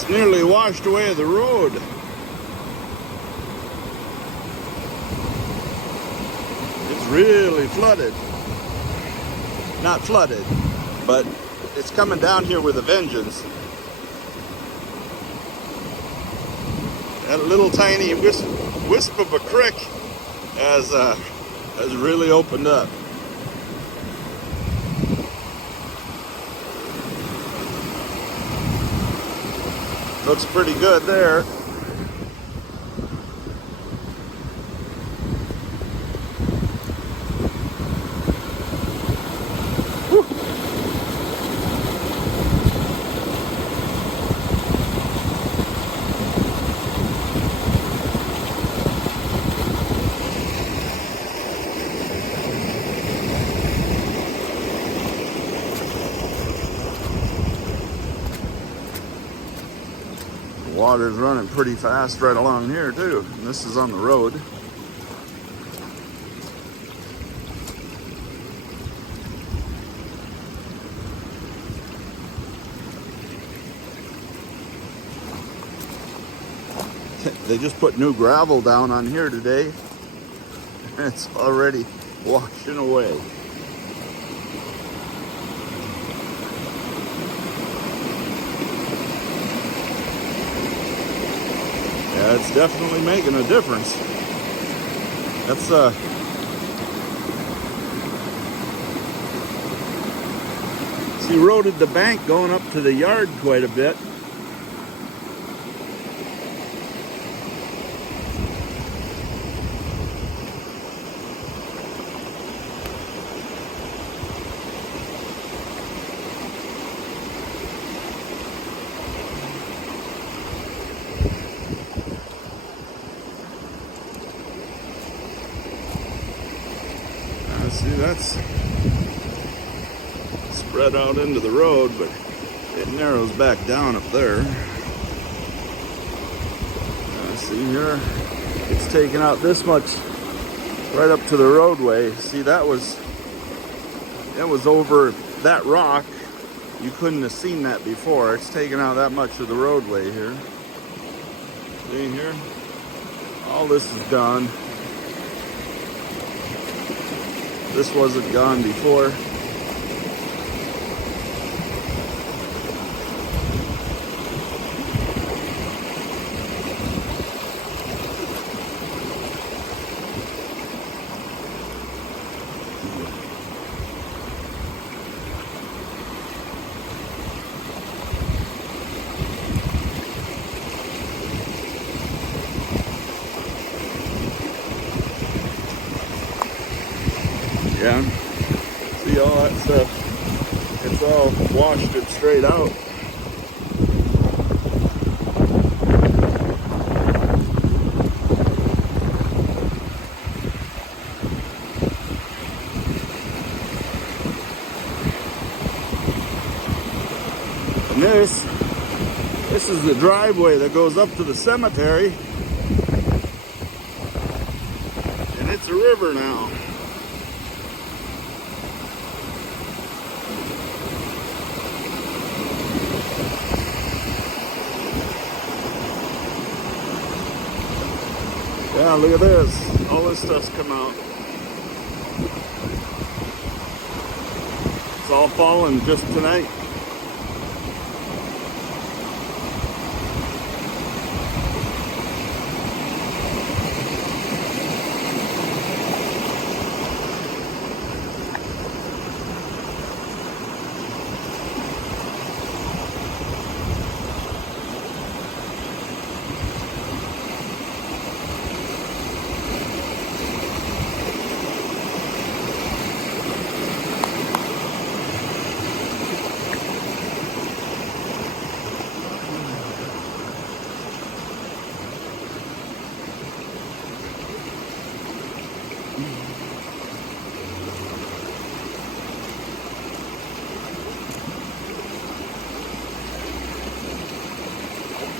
It's nearly washed away the road. It's really flooded. Not flooded, but it's coming down here with a vengeance. That little tiny wisp of a creek has really opened up. Looks pretty good there. Whew. Water's running pretty fast right along here too. And this is on the road. They just put new gravel down on here today. And it's already washing away. Yeah, it's definitely making a difference. That's it's eroded the bank going up to the yard quite a bit. See, that's spread out into the road, but it narrows back down up there. See here, it's taken out this much right up to the roadway. See, that was over that rock. You couldn't have seen that before. It's taken out that much of the roadway here. See here? All this is gone. This wasn't gone before. Yeah, see all that stuff, it's all washed it straight out. And this is the driveway that goes up to the cemetery, and it's a river now. Yeah, look at this. All this stuff's come out. It's all fallen just tonight.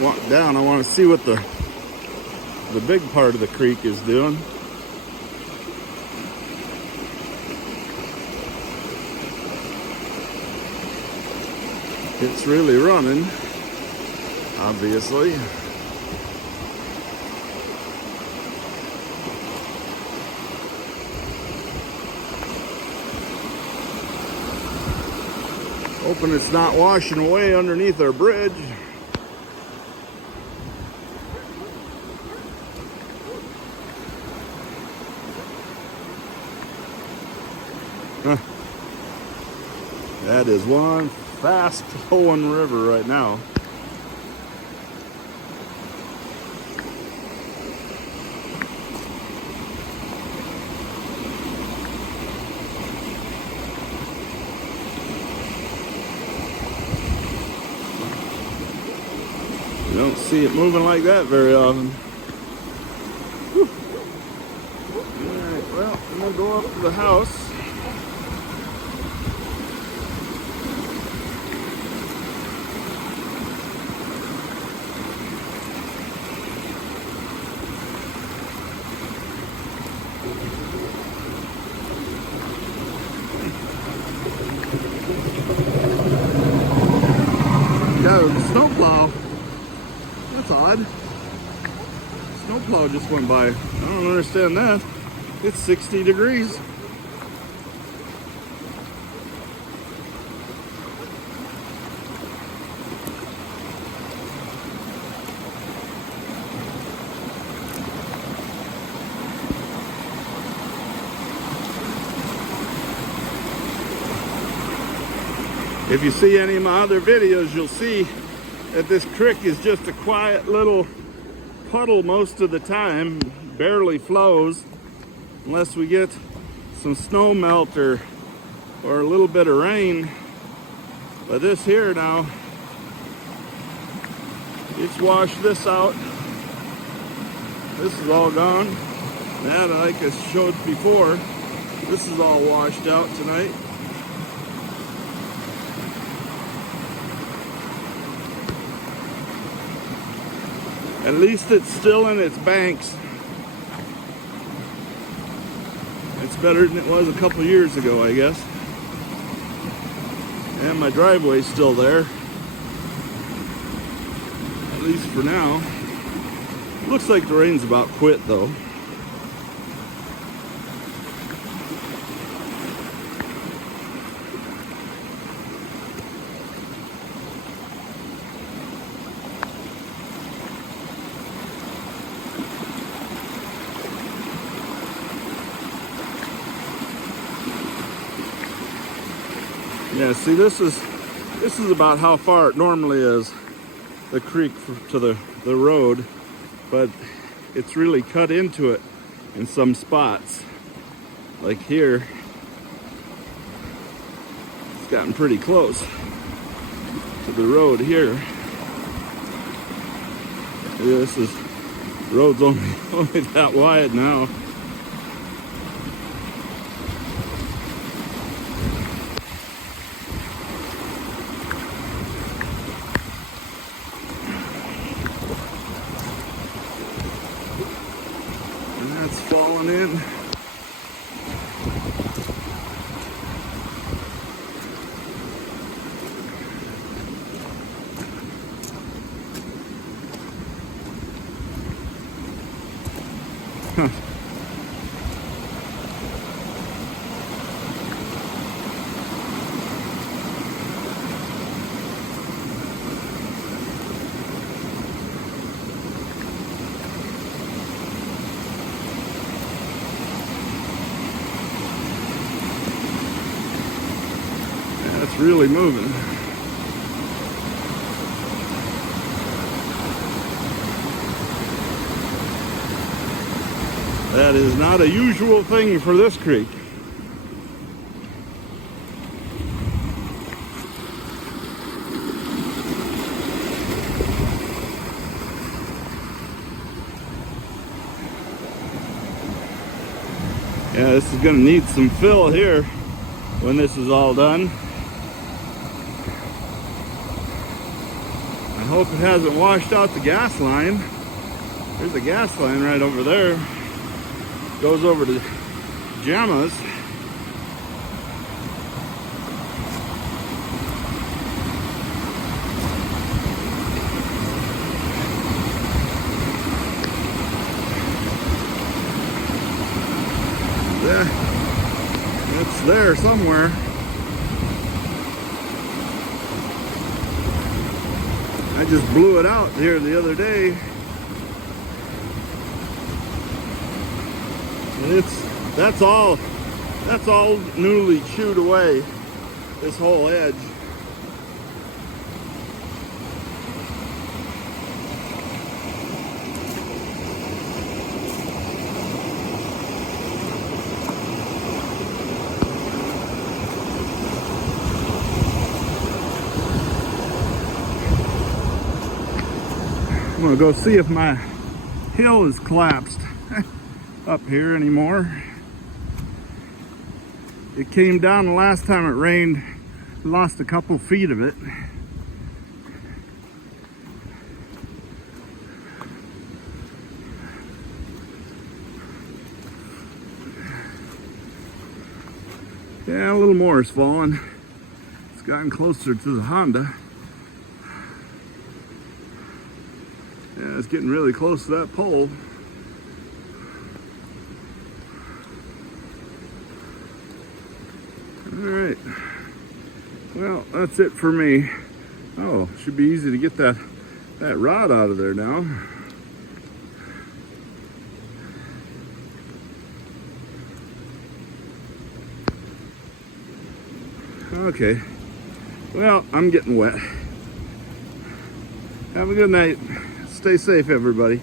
Walk down, I want to see what the big part of the creek is doing. It's really running. obviously. Hoping it's not washing away underneath our bridge. Huh. That is one fast flowing river right now. You don't see it moving like that very often. Whew. Alright, well, I'm gonna go up to the house. Yeah, the snowplow. That's odd. Snowplow just went by. I don't understand that. It's 60 degrees. If you see any of my other videos, you'll see that this creek is just a quiet little puddle most of the time, barely flows unless we get some snow melt or a little bit of rain. But this here now, it's washed this out. This is all gone. That, like I showed before, this is all washed out tonight. At least it's still in its banks. It's better than it was a couple years ago, I guess. And my driveway's still there. At least for now. Looks like the rain's about quit though. Yeah, see, this is about how far it normally is, the creek to the road, but it's really cut into it in some spots. Like here, it's gotten pretty close to the road here. Yeah, the road's only that wide now. That's falling in. Huh. It's really moving. That is not a usual thing for this creek. Yeah, this is gonna need some fill here when this is all done. I hope it hasn't washed out the gas line. There's a gas line right over there. Goes over to Gemma's. there somewhere. I just blew it out here the other day. And that's all newly chewed away, this whole edge. I'm gonna go see if my hill is collapsed up here anymore. It came down the last time it rained, lost a couple feet of it. Yeah, a little more is falling. It's gotten closer to the Honda. Yeah, it's getting really close to that pole. All right. Well, that's it for me. Oh, should be easy to get that rod out of there now. Okay. Well, I'm getting wet. Have a good night. Stay safe, everybody.